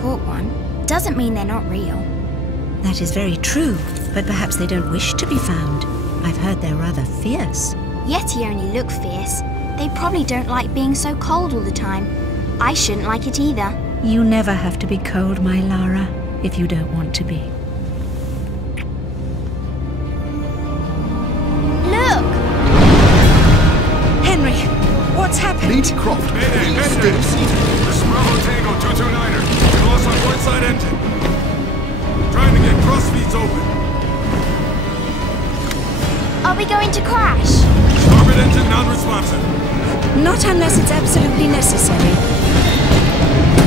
caught one doesn't mean they're not real. That is very true, but perhaps they don't wish to be found. I've heard they're rather fierce. Yeti only look fierce. They probably don't like being so cold all the time. I shouldn't like it either. You never have to be cold, my Lara, if you don't want to be. Look! Henry, what's happened? Lady Croft, please stay seated. This Bravo Tango 229er. We lost our port side engine. Trying to get cross feeds open. Are we going to crash? Starboard engine non-responsive. Not unless it's absolutely necessary.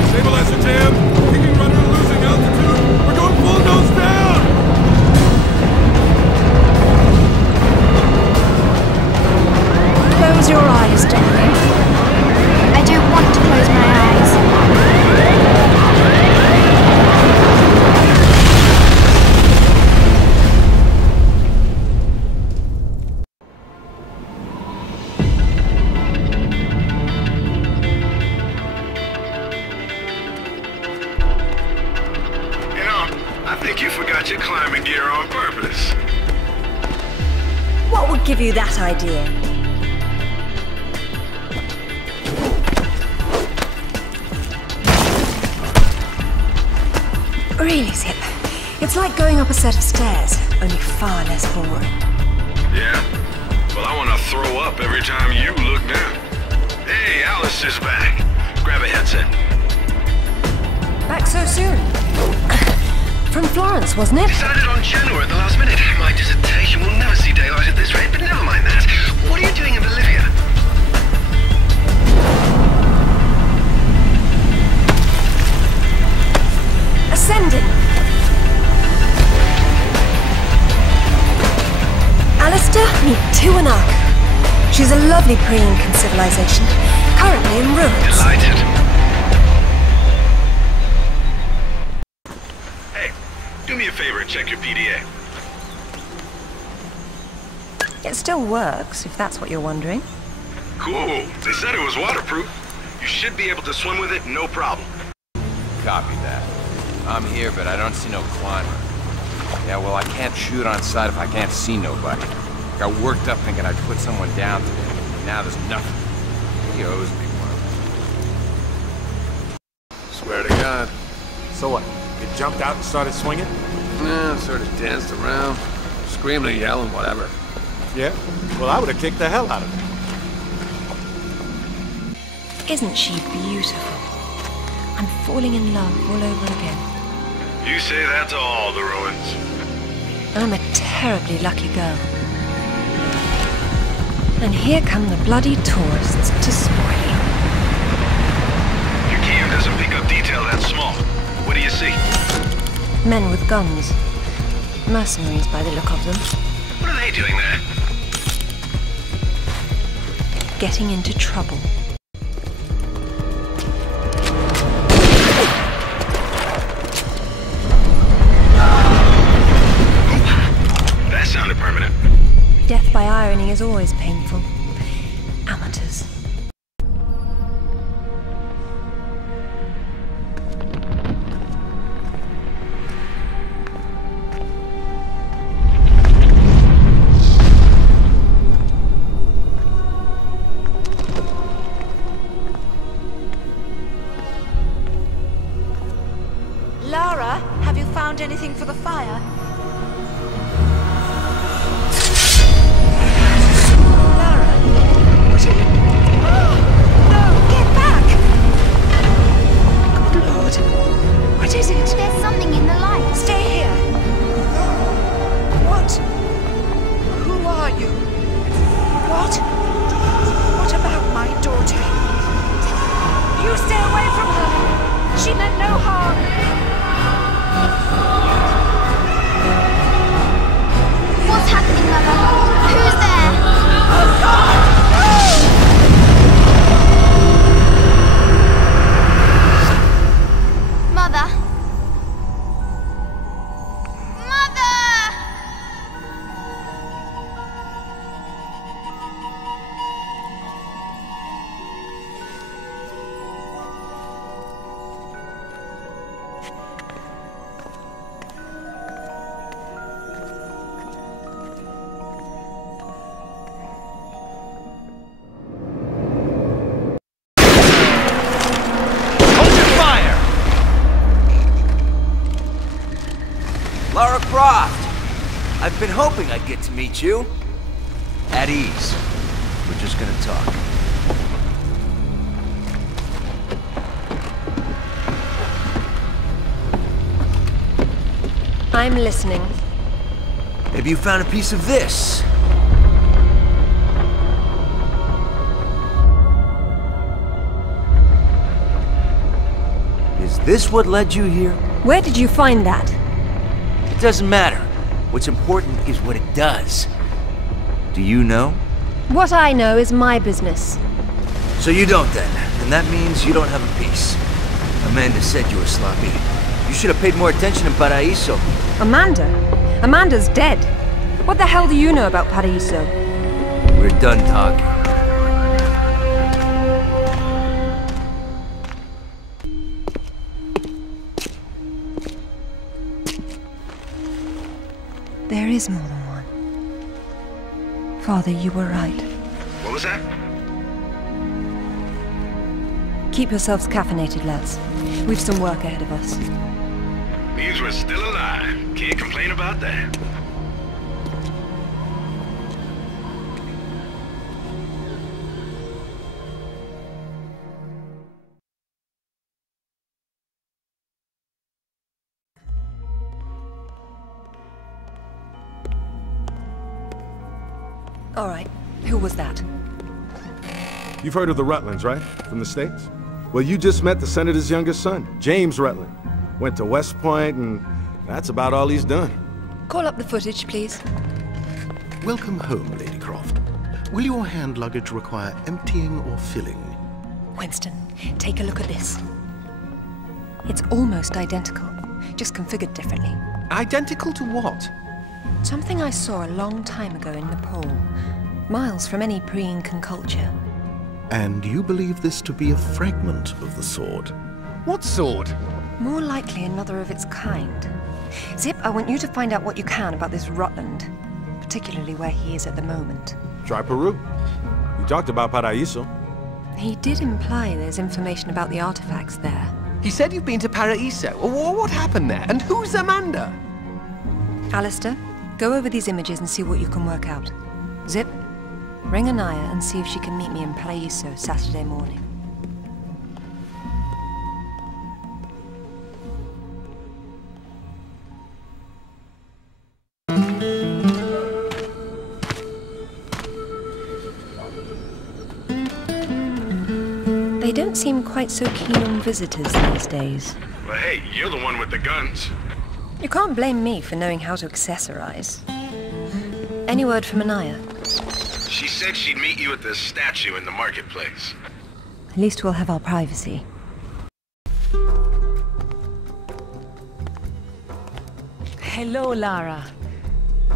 Stabilizer jam. Kicking rudder losing altitude. We're going full nose down. Close your eyes, darling. I don't want to close my eyes. I think you forgot your climbing gear on purpose. What would give you that idea? Really, Zip. It's like going up a set of stairs, only far less boring. Yeah? Well, I want to throw up every time you look down. Hey, Alice is back. Grab a headset. Back so soon? From Florence, wasn't it? Decided on Genoa at the last minute. My dissertation will never see daylight at this rate, but never mind that. What are you doing in Bolivia? Ascending. Alistair, meet Tuanak. She's a lovely pre-Incan civilization, currently in ruins. Delighted. Hey, do me a favor and check your PDA. It still works, if that's what you're wondering. Cool. They said it was waterproof. You should be able to swim with it, no problem. Copy that. I'm here, but I don't see no climber. Yeah, well, I can't shoot on sight if I can't see nobody. Got worked up thinking I'd put someone down today. Now there's nothing. He owes me one. Swear to God. So what? You jumped out and started swinging? Yeah, sort of danced around, screaming and yelling, whatever. Yeah? Well, I would have kicked the hell out of her. Isn't she beautiful? I'm falling in love all over again. You say that to all the ruins. I'm a terribly lucky girl. And here come the bloody tourists to spoil you. Your cam doesn't pick up detail that small. What do you see? Men with guns. Mercenaries by the look of them. What are they doing there? Getting into trouble. That sounded permanent. Death by irony is always painful. Amateurs. Lara, have you found anything for the fire? What is it? There's something in the light. Stay here. What? Who are you? What? What about my daughter? You stay away from her. She meant no harm. What's happening, Mother? Who's there? Oh, God! Mother? Mother! Lara Croft. I've been hoping I'd get to meet you. At ease. We're just gonna talk. I'm listening. Maybe you found a piece of this. Is this what led you here? Where did you find that? It doesn't matter. What's important is what it does. Do you know? What I know is my business. So you don't then. And that means you don't have a piece. Amanda said you were sloppy. You should have paid more attention in Paraíso. Amanda? Amanda's dead. What the hell do you know about Paraíso? We're done talking. There is more than one. Father, you were right. What was that? Keep yourselves caffeinated, lads. We've some work ahead of us. Means we're still alive. Can't complain about that. All right, who was that? You've heard of the Rutlands, right? From the States? Well, you just met the Senator's youngest son, James Rutland. Went to West Point, and that's about all he's done. Call up the footage, please. Welcome home, Lady Croft. Will your hand luggage require emptying or filling? Winston, take a look at this. It's almost identical, just configured differently. Identical to what? Something I saw a long time ago in Nepal, miles from any pre-Incan culture. And you believe this to be a fragment of the sword? What sword? More likely another of its kind. Zip, I want you to find out what you can about this Rutland, particularly where he is at the moment. Try Peru. You talked about Paraíso. He did imply there's information about the artifacts there. He said you've been to Paraíso. What happened there? And who's Amanda? Alistair, go over these images and see what you can work out. Zip, ring Anaya and see if she can meet me in Paraíso Saturday morning. They don't seem quite so keen on visitors these days. Well, hey, you're the one with the guns. You can't blame me for knowing how to accessorize. Any word from Anaya? She said she'd meet you at the statue in the marketplace. At least we'll have our privacy. Hello, Lara.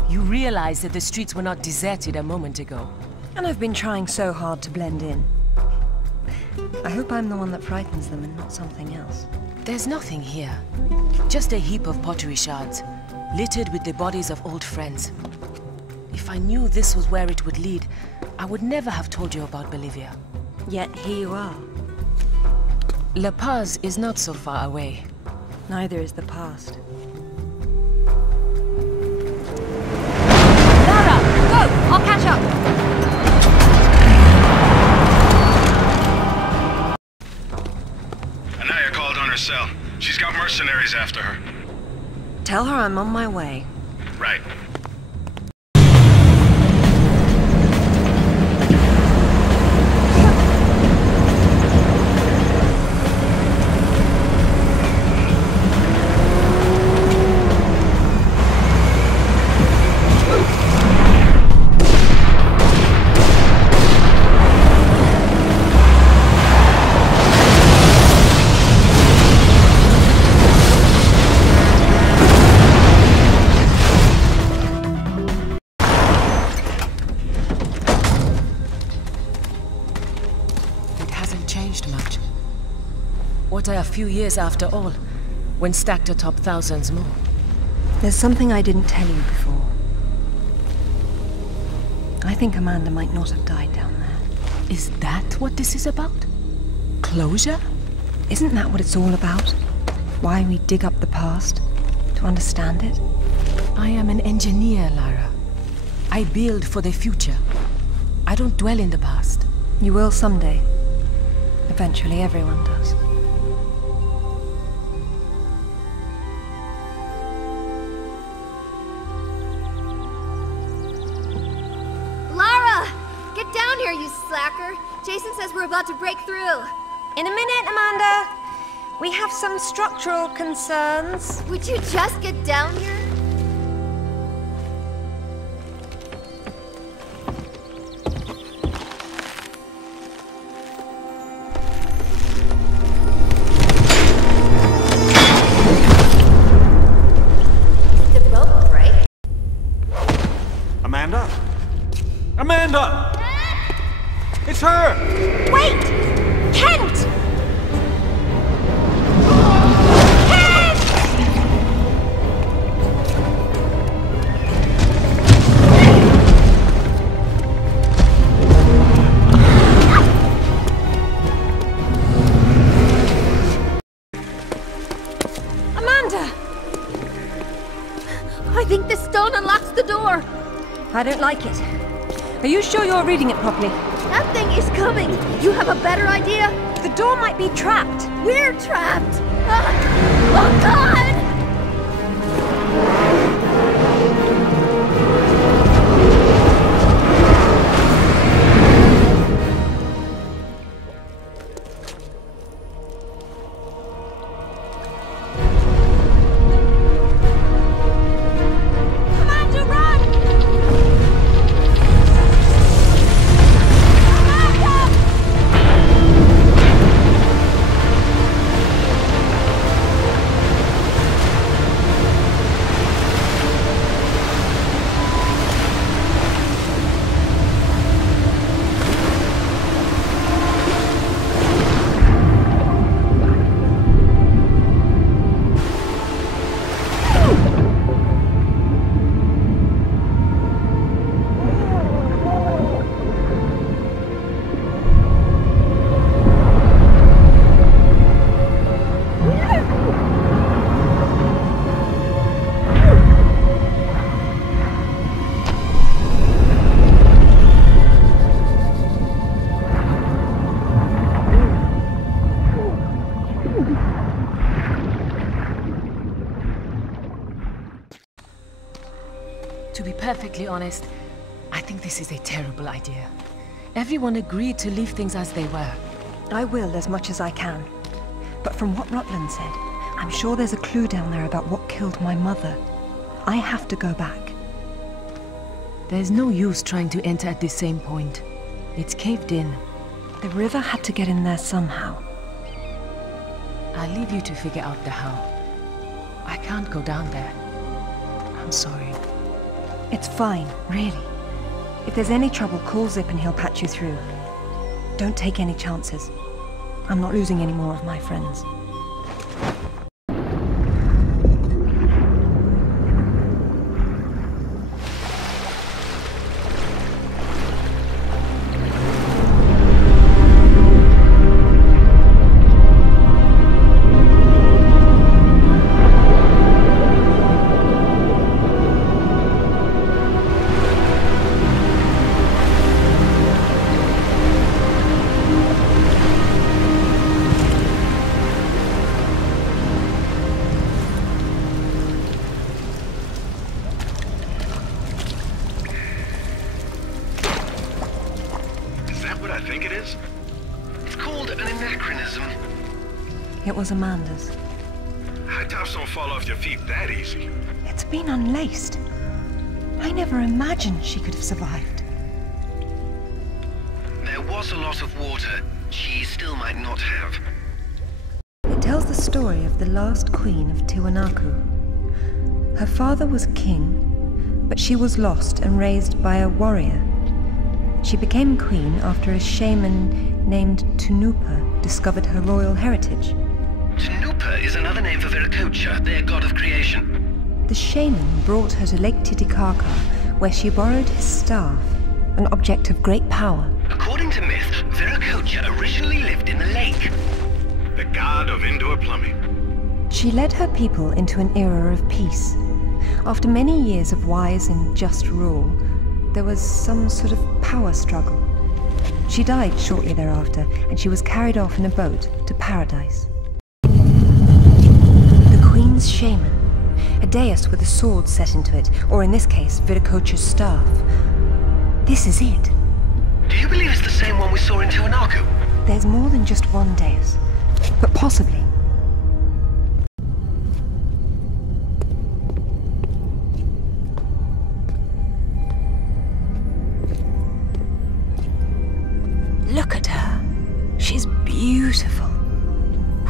You realize that the streets were not deserted a moment ago. And I've been trying so hard to blend in. I hope I'm the one that frightens them and not something else. There's nothing here. Just a heap of pottery shards, littered with the bodies of old friends. If I knew this was where it would lead, I would never have told you about Bolivia. Yet here you are. La Paz is not so far away. Neither is the past. Lara, go! I'll catch up! Anaya called on her cell. She's got mercenaries after her. Tell her I'm on my way. Right. What are a few years after all, when stacked atop thousands more? There's something I didn't tell you before. I think Amanda might not have died down there. Is that what this is about? Closure? Isn't that what it's all about? Why we dig up the past? To understand it? I am an engineer, Lara. I build for the future. I don't dwell in the past. You will someday. Eventually, everyone does. Lara! Get down here, you slacker! Jason says we're about to break through. In a minute, Amanda. We have some structural concerns. Would you just get down here? The rope break? Amanda? Amanda! It's her! Wait! Kent! I think the stone unlocks the door. I don't like it. Are you sure you're reading it properly? That thing is coming. You have a better idea? The door might be trapped. We're trapped. Oh, God! To be perfectly honest, I think this is a terrible idea. Everyone agreed to leave things as they were. I will as much as I can. But from what Rutland said, I'm sure there's a clue down there about what killed my mother. I have to go back. There's no use trying to enter at this same point. It's caved in. The river had to get in there somehow. I'll leave you to figure out the how. I can't go down there. I'm sorry. It's fine, really. If there's any trouble, call Zip and he'll patch you through. Don't take any chances. I'm not losing any more of my friends. It was Amanda's. High tops don't fall off your feet that easy. It's been unlaced. I never imagined she could have survived. There was a lot of water. She still might not have. It tells the story of the last queen of Tiwanaku. Her father was king, but she was lost and raised by a warrior. She became queen after a shaman named Tunupa discovered her royal heritage. Tunupa is another name for Viracocha, their god of creation. The shaman brought her to Lake Titicaca, where she borrowed his staff, an object of great power. According to myth, Viracocha originally lived in the lake. The god of indoor plumbing. She led her people into an era of peace, After many years of wise and just rule, there was some sort of power struggle. She died shortly thereafter, and she was carried off in a boat to paradise. The Queen's shaman, a dais with a sword set into it, or in this case, Viracocha's staff. This is it. Do you believe it's the same one we saw in Tiwanaku? There's more than just one dais, but possibly. Look at her. She's beautiful.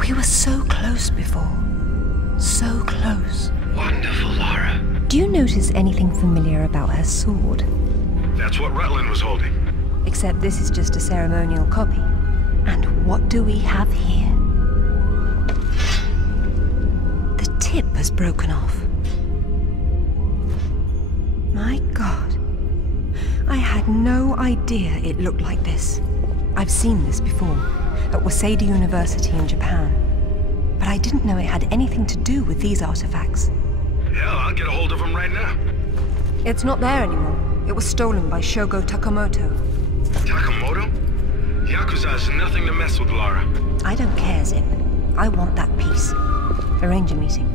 We were so close before. So close. Wonderful, Lara. Do you notice anything familiar about her sword? That's what Rutland was holding. Except this is just a ceremonial copy. And what do we have here? The tip has broken off. My God. I had no idea it looked like this. I've seen this before, at Waseda University in Japan. But I didn't know it had anything to do with these artifacts. Hell, I'll get a hold of him right now. It's not there anymore. It was stolen by Shogo Takamoto. Takamoto? Yakuza is nothing to mess with, Lara. I don't care, Zip. I want that piece. Arrange a meeting.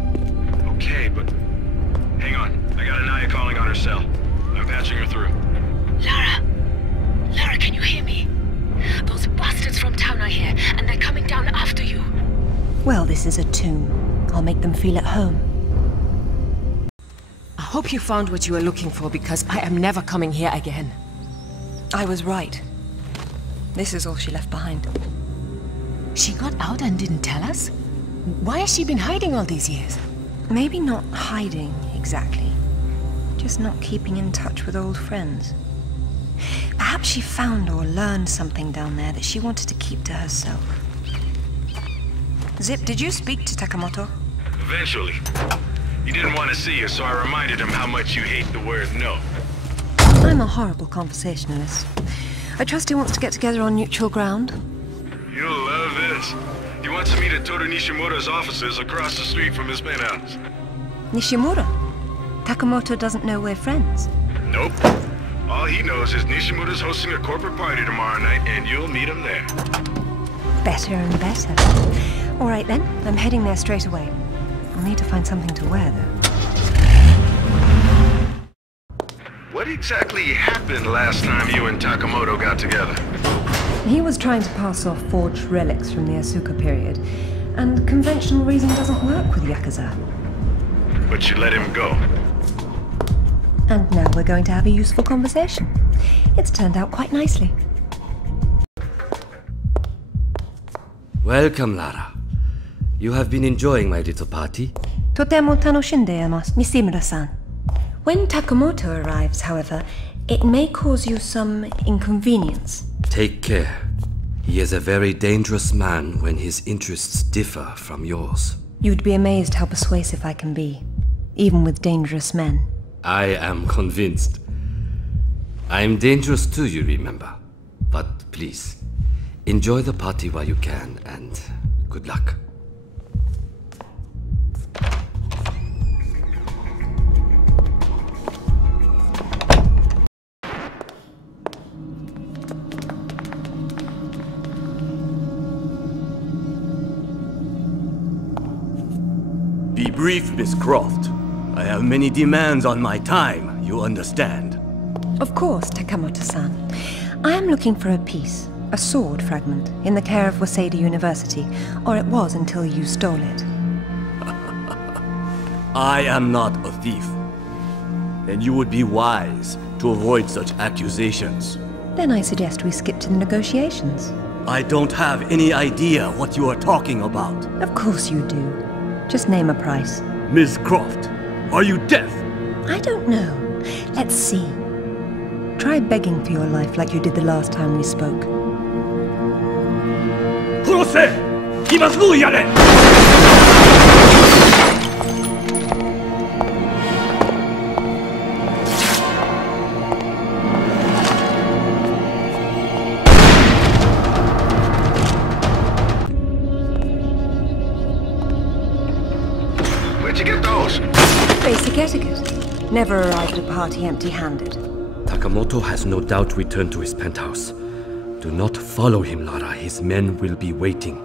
Okay, but... Hang on. I got Anaya calling on her cell. I'm patching her through. Lara! Lara, can you hear me? Those bastards from town are here, and they're coming down after you. Well, this is a tomb. I'll make them feel at home. I hope you found what you were looking for, because I am never coming here again. I was right. This is all she left behind. She got out and didn't tell us? Why has she been hiding all these years? Maybe not hiding, exactly. Just not keeping in touch with old friends. Perhaps she found or learned something down there that she wanted to keep to herself. Zip, did you speak to Takamoto? Eventually. He didn't want to see you, so I reminded him how much you hate the word no. I'm a horrible conversationalist. I trust he wants to get together on neutral ground. You'll love this. He wants to meet at Toru Nishimura's offices across the street from his penthouse. Nishimura? Takamoto doesn't know we're friends. Nope. All he knows is Nishimura's hosting a corporate party tomorrow night, and you'll meet him there. Better and better. All right then, I'm heading there straight away. I'll need to find something to wear, though. What exactly happened last time you and Takamoto got together? He was trying to pass off forged relics from the Asuka period, and conventional reason doesn't work with Yakuza. But you let him go. And now we're going to have a useful conversation. It's turned out quite nicely. Welcome, Lara. You have been enjoying my little party? Totemo tanoshindeimasu, Nishimura-san. When Takamoto arrives, however, it may cause you some inconvenience. Take care. He is a very dangerous man when his interests differ from yours. You'd be amazed how persuasive I can be, even with dangerous men. I am convinced. I am dangerous too, you remember. But please, enjoy the party while you can, and good luck. Be brief, Miss Croft. I have many demands on my time, you understand. Of course, Takamoto-san. I am looking for a piece, a sword fragment, in the care of Waseda University, or it was until you stole it. I am not a thief. And you would be wise to avoid such accusations. Then I suggest we skip to the negotiations. I don't have any idea what you are talking about. Of course you do. Just name a price. Miss Croft, are you deaf? I don't know. Let's see. Try begging for your life like you did the last time we spoke. Where'd you get those? Basic etiquette. Never arrive at a party empty-handed. Takamoto has no doubt returned to his penthouse. Do not follow him, Lara. His men will be waiting.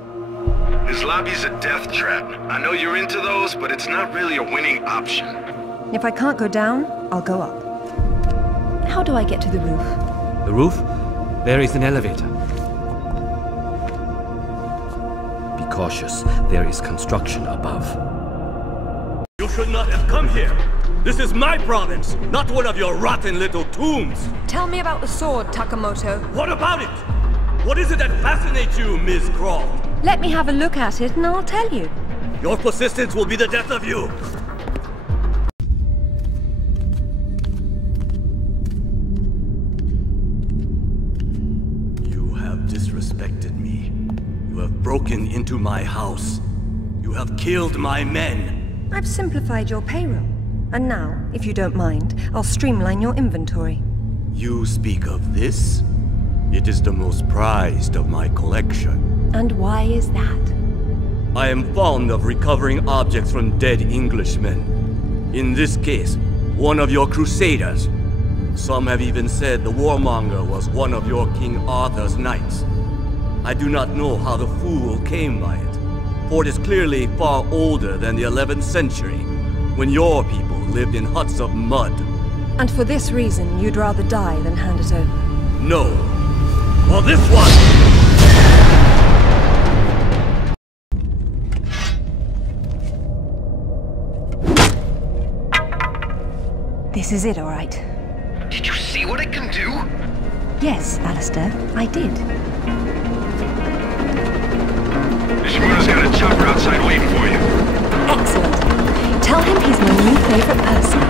His lobby's a death trap. I know you're into those, but it's not really a winning option. If I can't go down, I'll go up. How do I get to the roof? The roof? There is an elevator. Be cautious. There is construction above. You should not have come here. This is my province, not one of your rotten little tombs. Tell me about the sword, Takamoto. What about it? What is it that fascinates you, Miss Croft? Let me have a look at it and I'll tell you. Your persistence will be the death of you. You have disrespected me. You have broken into my house. You have killed my men. I've simplified your payroll. And now, if you don't mind, I'll streamline your inventory. You speak of this? It is the most prized of my collection. And why is that? I am fond of recovering objects from dead Englishmen. In this case, one of your crusaders. Some have even said the warmonger was one of your King Arthur's knights. I do not know how the fool came by it, for it is clearly far older than the 11th century, when your people lived in huts of mud. And for this reason, you'd rather die than hand it over? No. For this one! This is it, all right. Did you see what it can do? Yes, Alistair, I did. Nishimura's got a chopper outside waiting for you. Excellent. Tell him he's my new favorite person.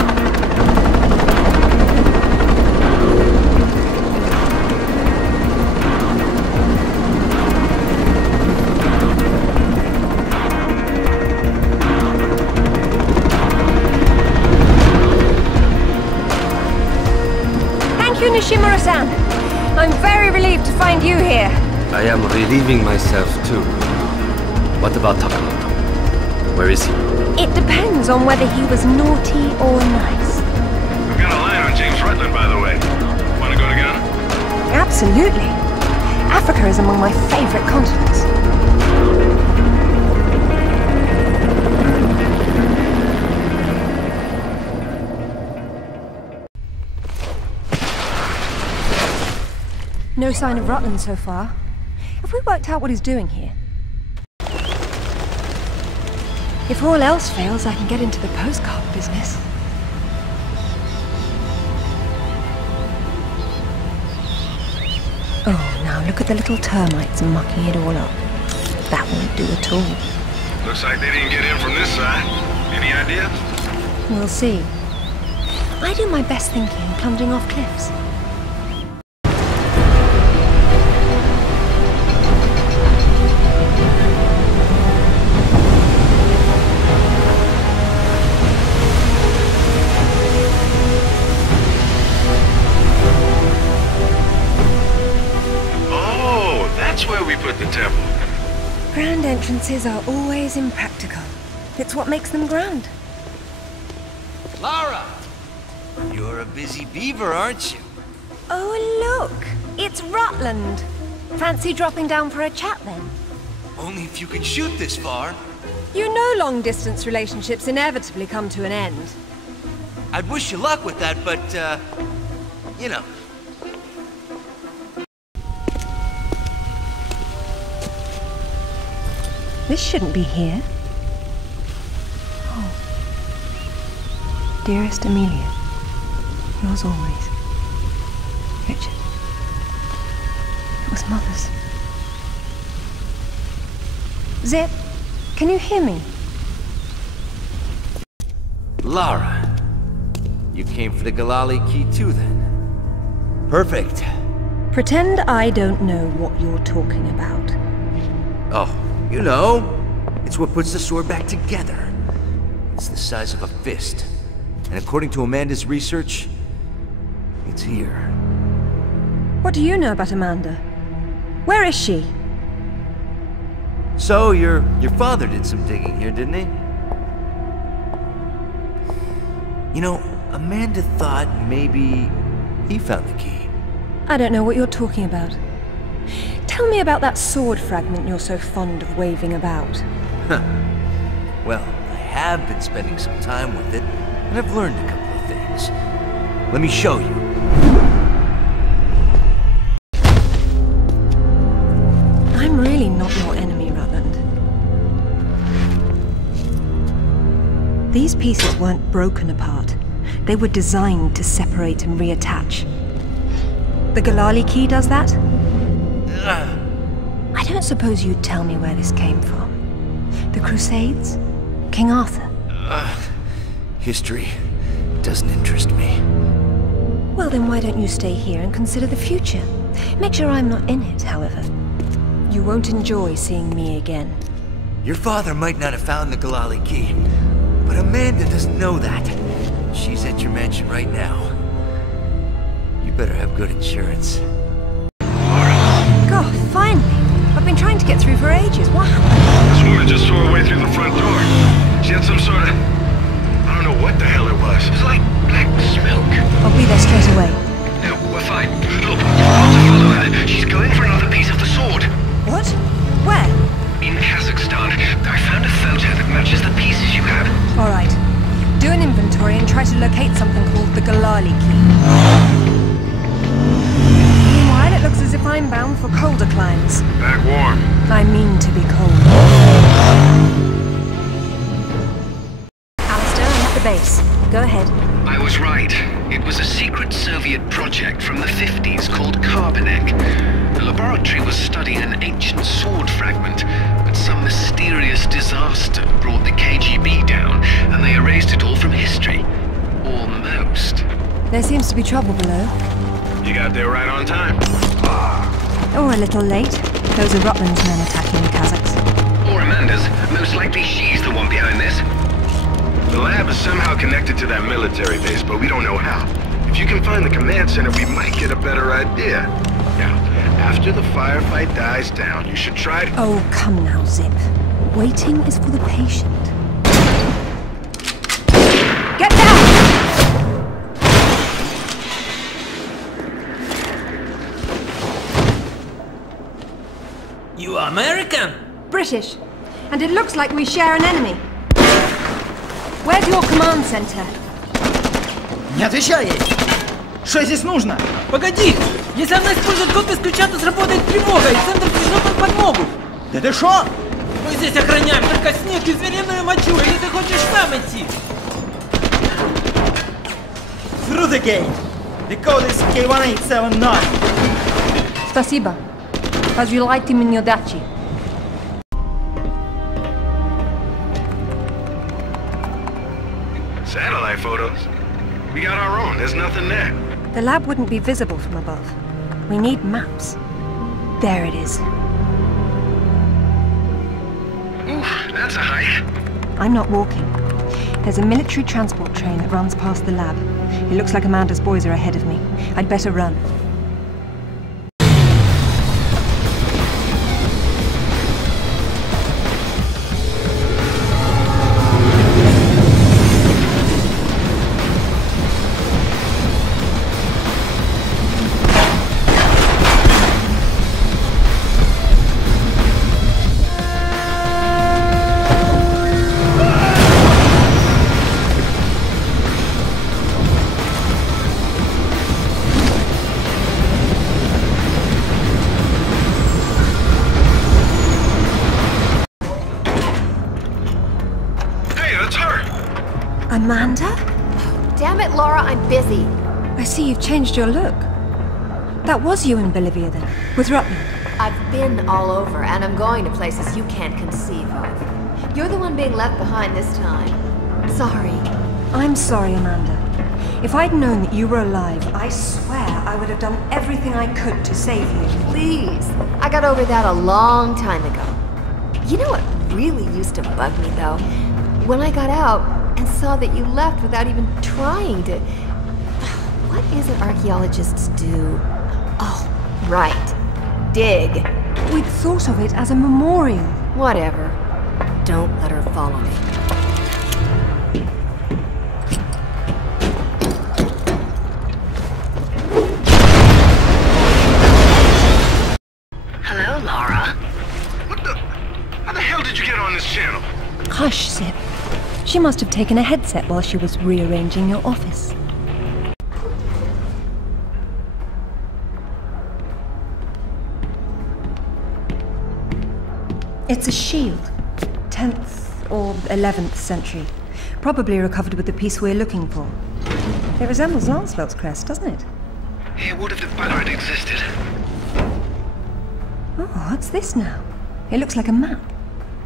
Thank you, Nishimura-san. I'm very relieved to find you here. I am relieving myself too. What about Takamoto? Where is he? It depends on whether he was naughty or nice. We've got a line on James Rutland, by the way. Want to go together? Absolutely. Africa is among my favorite continents. No sign of Rutland so far. Have we worked out what he's doing here? If all else fails, I can get into the postcard business. Oh, now look at the little termites mucking it all up. That won't do at all. Looks like they didn't get in from this side. Any ideas? We'll see. I do my best thinking plunging off cliffs. The temple. Grand entrances are always impractical. It's what makes them grand. Lara! You're a busy beaver, aren't you? Oh, look! It's Rutland! Fancy dropping down for a chat, then? Only if you can shoot this far. You know long-distance relationships inevitably come to an end. I'd wish you luck with that, but, you know. This shouldn't be here. Oh. Dearest Amelia, yours always. Richard. It was Mother's. Zip, can you hear me? Lara. You came for the Galali key too, then? Perfect. Pretend I don't know what you're talking about. Oh. You know, it's what puts the sword back together. It's the size of a fist. And according to Amanda's research, it's here. What do you know about Amanda? Where is she? So, your father did some digging here, didn't he? You know, Amanda thought maybe he found the key. I don't know what you're talking about. Tell me about that sword fragment you're so fond of waving about. Huh. Well, I have been spending some time with it, and I've learned a couple of things. Let me show you. I'm really not your enemy, Rutland. These pieces weren't broken apart. They were designed to separate and reattach. The Galali key does that? I don't suppose you'd tell me where this came from. The Crusades? King Arthur? History doesn't interest me. Well, then why don't you stay here and consider the future? Make sure I'm not in it, however. You won't enjoy seeing me again. Your father might not have found the Galali key, but Amanda doesn't know that. She's at your mansion right now. You better have good insurance. God, finally! I've been trying to get through for ages. What happened? This woman just tore her way through the front door. She had some sort of... I don't know what the hell it was. It was like black smoke. I'll be there straight away. No, we're fine. Look, you've got to follow her. She's going for another piece of the sword. What? Where? In Kazakhstan. I found a photo that matches the pieces you have. All right. Do an inventory and try to locate something called the Galali key. Meanwhile, it looks as if I'm bound for colder climes. Back warm. I mean to be cold. Alistair, I'm at the base. Go ahead. I was right. It was a secret Soviet project from the 50s called Carbonek. The laboratory was studying an ancient sword fragment, but some mysterious disaster brought the KGB down, and they erased it all from history. Almost. There seems to be trouble below. You got there right on time. Or a little late. Those are Rutland's men attacking the Kazakhs. Or Amanda's. Most likely she's the one behind this. The lab is somehow connected to that military base, but we don't know how. If you can find the command center, we might get a better idea. Now, after the firefight dies down, you should try to... Oh, come now, Zip. Waiting is for the patient. Get down! You are American? British. And it looks like we share an enemy. Where's your command center? Не отвечай ей! Что здесь нужно? Погоди! Если она использует код без ключа, то сработает тревога, и центр пришлет нам подмогу! Да ты шо? Мы здесь охраняем только снег и звериную мочу, или ты хочешь сам идти? Through the gate! The code is K1879! Спасибо. Разжилайте мне удачи. Satellite photos? We got our own. There's nothing there. The lab wouldn't be visible from above. We need maps. There it is. Oof, that's a hike. I'm not walking. There's a military transport train that runs past the lab. It looks like Amanda's boys are ahead of me. I'd better run. Amanda? Damn it, Laura, I'm busy. I see you've changed your look. That was you in Bolivia then, with Rutland. I've been all over, and I'm going to places you can't conceive of. You're the one being left behind this time. Sorry. I'm sorry, Amanda. If I'd known that you were alive, I swear I would have done everything I could to save you. Please. I got over that a long time ago. You know what really used to bug me, though? When I got out and saw that you left without even trying to... What is it archaeologists do? Oh, right. Dig. We'd thought of it as a memorial. Whatever. Don't let her follow me. She must have taken a headset while she was rearranging your office. It's a shield. 10th or 11th century. Probably recovered with the piece we're looking for. It resembles Lancelot's crest, doesn't it? It would have if bitrate existed. Oh, what's this now? It looks like a map.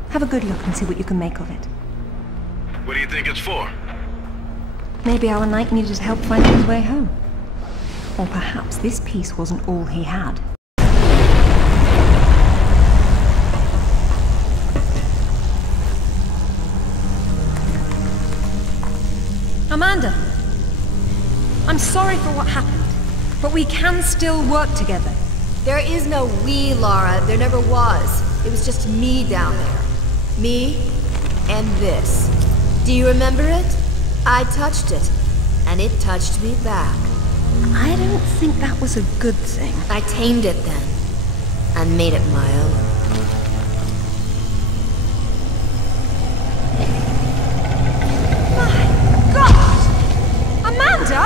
Have a good look and see what you can make of it. What do you think it's for? Maybe our knight needed help finding his way home. Or perhaps this piece wasn't all he had. Amanda! I'm sorry for what happened, but we can still work together. There is no we, Lara. There never was. It was just me down there. Me and this. Do you remember it? I touched it, and it touched me back. I don't think that was a good thing. I tamed it then, and made it my own. My God! Amanda!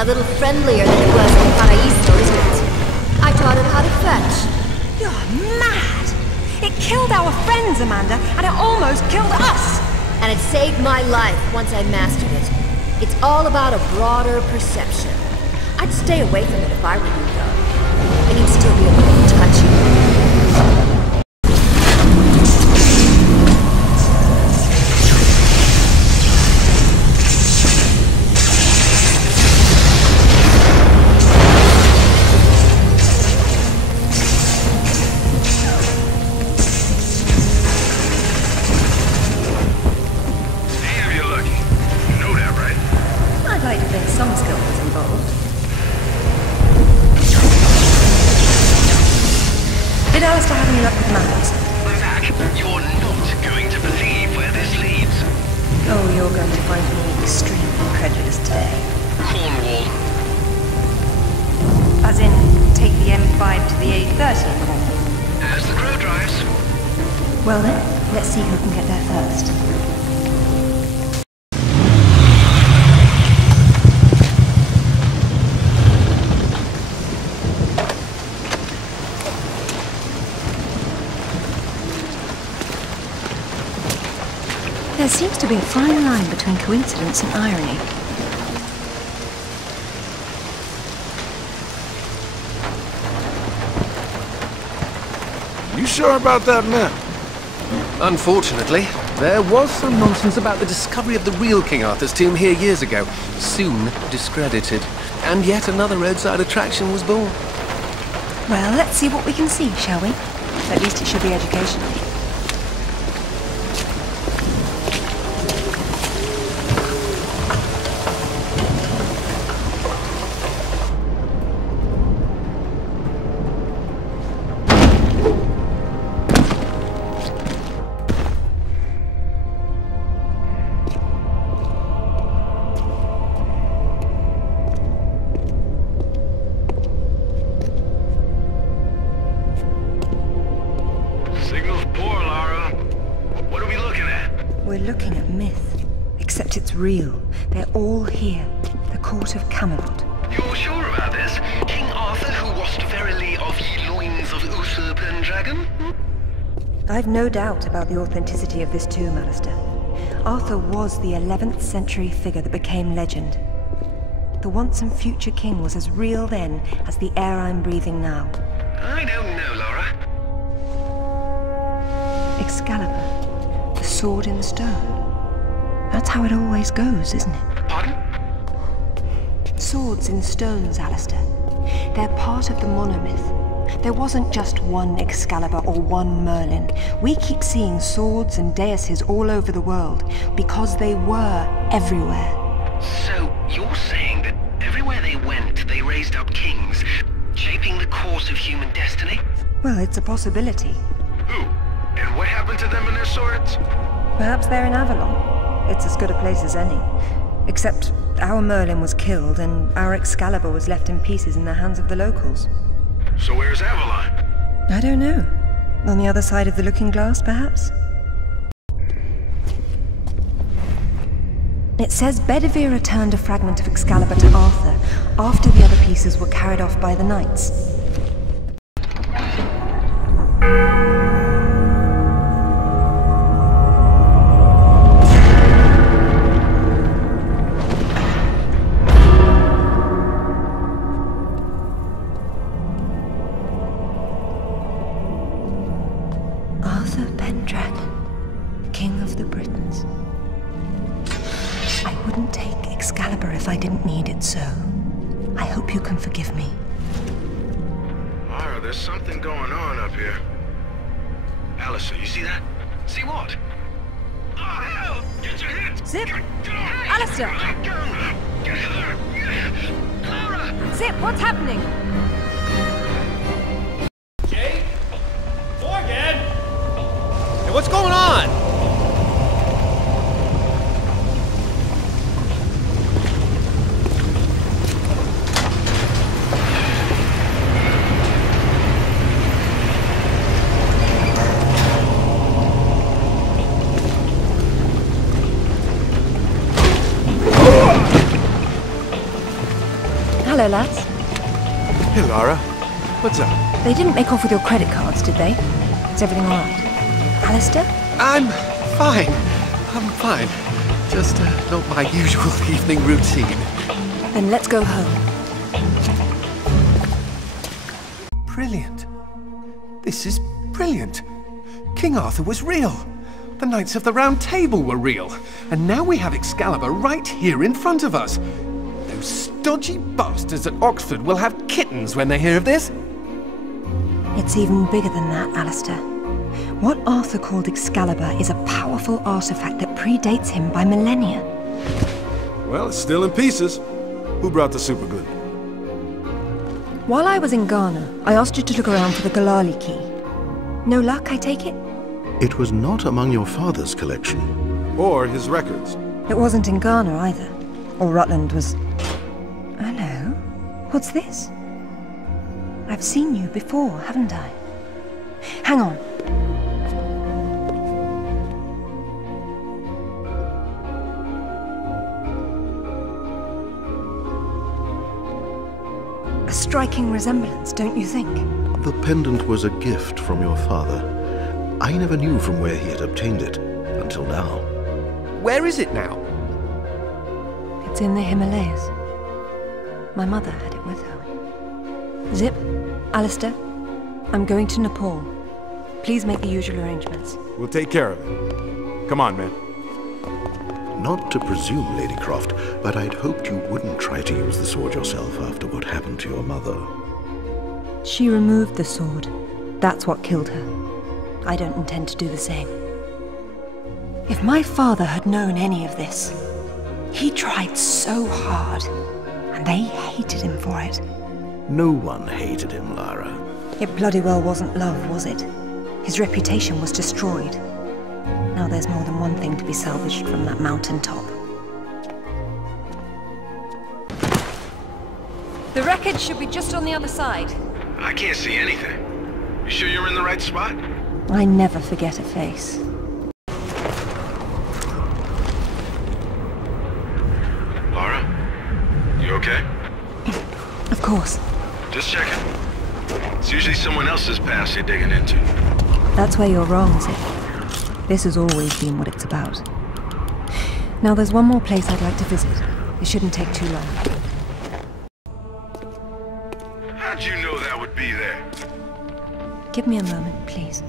A little friendlier than it was in Paraíso, isn't it? I taught it how to fetch. You're mad! It killed our friends, Amanda, and it almost killed us! And it saved my life once I mastered it. It's all about a broader perception. I'd stay away from it if I were you, though. And you'd still be able to touch you. Well then, let's see who can get there first. There seems to be a fine line between coincidence and irony. You sure about that map? Unfortunately, there was some nonsense about the discovery of the real King Arthur's tomb here years ago, soon discredited. And yet another roadside attraction was born. Well, let's see what we can see, shall we? At least it should be educational. Real. They're all here. The court of Camelot. You're sure about this? King Arthur, who washed verily of ye loins of Uther Pendragon? I've no doubt about the authenticity of this tomb, Alistair. Arthur was the 11th century figure that became legend. The once and future king was as real then as the air I'm breathing now. I don't know, Laura. Excalibur, the sword in the stone. That's how it always goes, isn't it? Pardon? Swords in stones, Alistair. They're part of the monomyth. There wasn't just one Excalibur or one Merlin. We keep seeing swords and daises all over the world because they were everywhere. So, you're saying that everywhere they went, they raised up kings, shaping the course of human destiny? Well, it's a possibility. Who? And what happened to them and their swords? Perhaps they're in Avalon. It's as good a place as any. Except our Merlin was killed and our Excalibur was left in pieces in the hands of the locals. So where's Avalon? I don't know. On the other side of the looking glass, perhaps? It says Bedivere returned a fragment of Excalibur to Arthur after the other pieces were carried off by the knights. Arthur Pendragon, King of the Britons. I wouldn't take Excalibur if I didn't need it so. I hope you can forgive me. Lara, there's something going on up here. Alistair, you see that? See what? Oh, hell! Get your hands! Zip! Get off! Alistair! Let go! Get her! Lara! Zip, what's happening? Jake? Morgan? Hey, what's going on? Hello, lads. Hey, Lara. What's up? They didn't make off with your credit cards, did they? Is everything all right? Alistair? I'm fine. I'm fine. Just not my usual evening routine. Then let's go home. Brilliant. This is brilliant. King Arthur was real. The Knights of the Round Table were real. And now we have Excalibur right here in front of us. Those stodgy bastards at Oxford will have kittens when they hear of this. It's even bigger than that, Alistair. What Arthur called Excalibur is a powerful artifact that predates him by millennia. Well, it's still in pieces. Who brought the superglue? While I was in Ghana, I asked you to look around for the Galali key. No luck, I take it? It was not among your father's collection. Or his records. It wasn't in Ghana either. Or Rutland was... Hello? What's this? I've seen you before, haven't I? Hang on. A striking resemblance, don't you think? The pendant was a gift from your father. I never knew from where he had obtained it, until now. Where is it now? It's in the Himalayas. My mother had it with her. Zip, Alistair, I'm going to Nepal. Please make the usual arrangements. We'll take care of it. Come on, man. Not to presume, Lady Croft, but I'd hoped you wouldn't try to use the sword yourself after what happened to your mother. She removed the sword. That's what killed her. I don't intend to do the same. If my father had known any of this, he tried so hard, and they hated him for it. No one hated him, Lara. It bloody well wasn't love, was it? His reputation was destroyed. Now there's more than one thing to be salvaged from that mountaintop. The wreckage should be just on the other side. I can't see anything. You sure you're in the right spot? I never forget a face. Lara? You okay? Of course. Just checking. It's usually someone else's past you're digging into. That's where you're wrong, Zip. This has always been what it's about. Now there's one more place I'd like to visit. It shouldn't take too long. How'd you know that would be there? Give me a moment, please.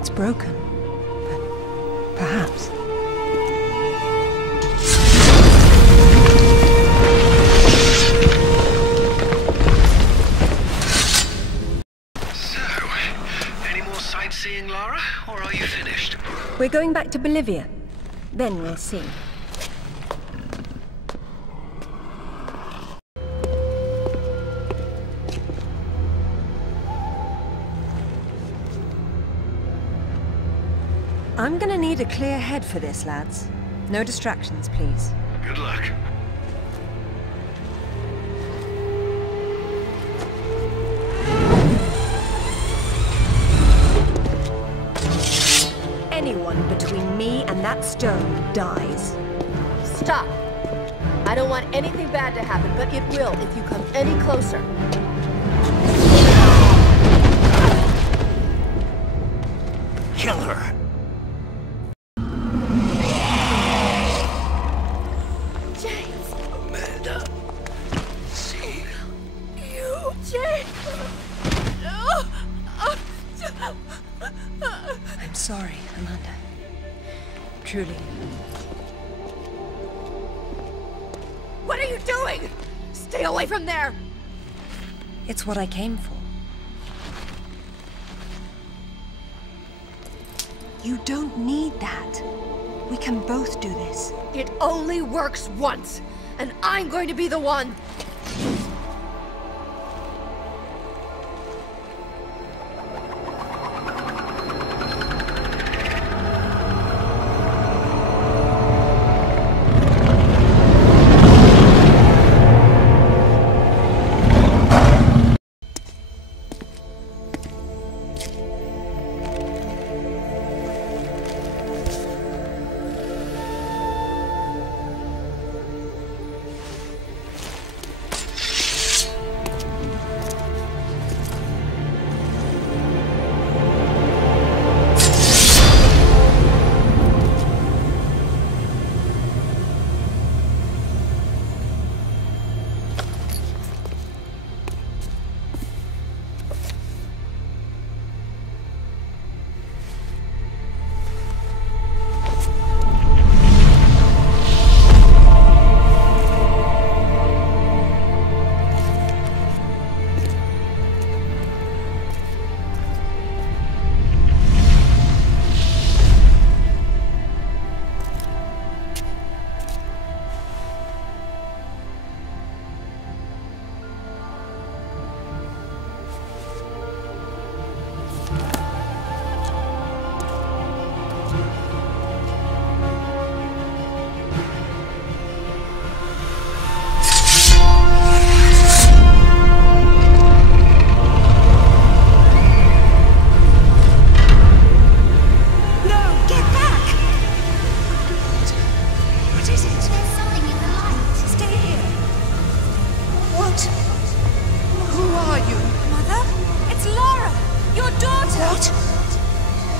It's broken, but perhaps. So, any more sightseeing, Lara, or are you finished? We're going back to Bolivia. Then we'll see. I'm gonna need a clear head for this, lads. No distractions, please. Good luck. Anyone between me and that stone dies. Stop! I don't want anything bad to happen, but it will if you come any closer. Kill her! James! Amanda. See? You, James! No! I'm sorry, Amanda. Truly. What are you doing? Stay away from there! It's what I came for. You don't need that. We can both do this. It only works once, and I'm going to be the one!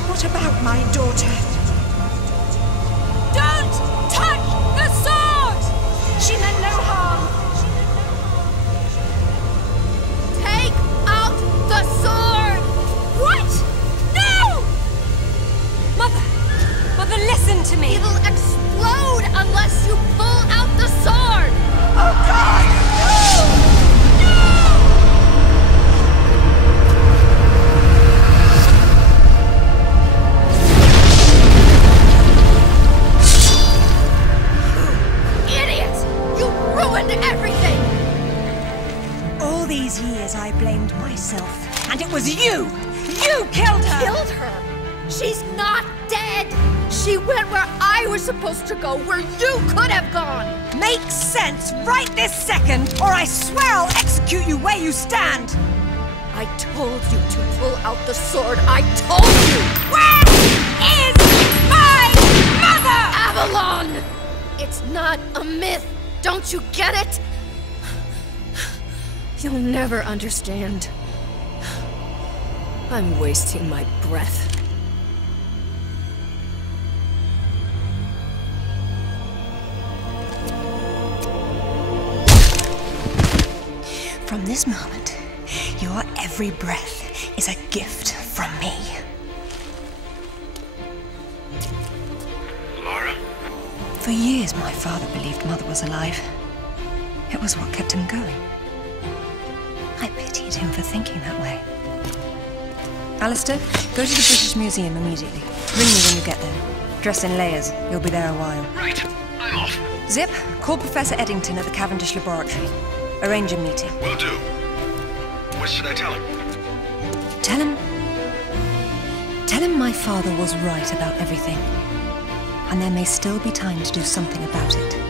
What about my daughter? Don't touch the sword! She meant no harm. Take out the sword! What? No! Mother, listen to me. It'll explode unless you pull out the sword! Oh God! No! Everything! All these years I blamed myself, and it was you! You killed her! Killed her? She's not dead! She went where I was supposed to go, where you could have gone! Makes sense right this second, or I swear I'll execute you where you stand! I told you to pull out the sword. I told you! Where is my mother? Avalon! It's not a myth. Don't you get it? You'll never understand. I'm wasting my breath. From this moment, your every breath is a gift from me. For years, my father believed Mother was alive. It was what kept him going. I pitied him for thinking that way. Alistair, go to the British Museum immediately. Ring me when you get there. Dress in layers. You'll be there a while. Right. I'm off. Zip, call Professor Eddington at the Cavendish Laboratory. Arrange a meeting. Will do. What should I tell him? Tell him my father was right about everything. And there may still be time to do something about it.